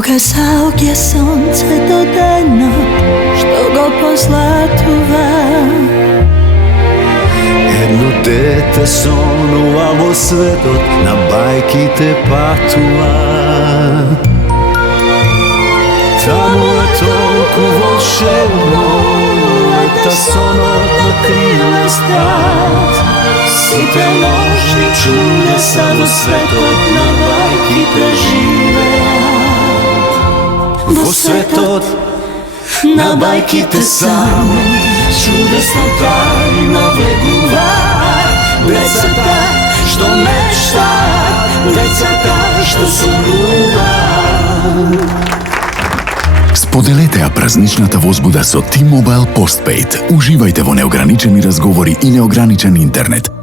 Ukazao je sonce dodajno, što go po zlatu van. Jedno dete sonuvalo svetot na bajki te patova. Tamo je toliko volšebno, leta sono na krila stat. Site noći čudesa do svetot na bajki preživeat. Vo svetot na bajki te samo, čudesno tajno vleguvat. Deca ta što mešta, deca ta što su ljubav. Споделете ја празничната возбуда со T-Mobile Postpaid. Уживајте во неограничени разговори и неограничен интернет.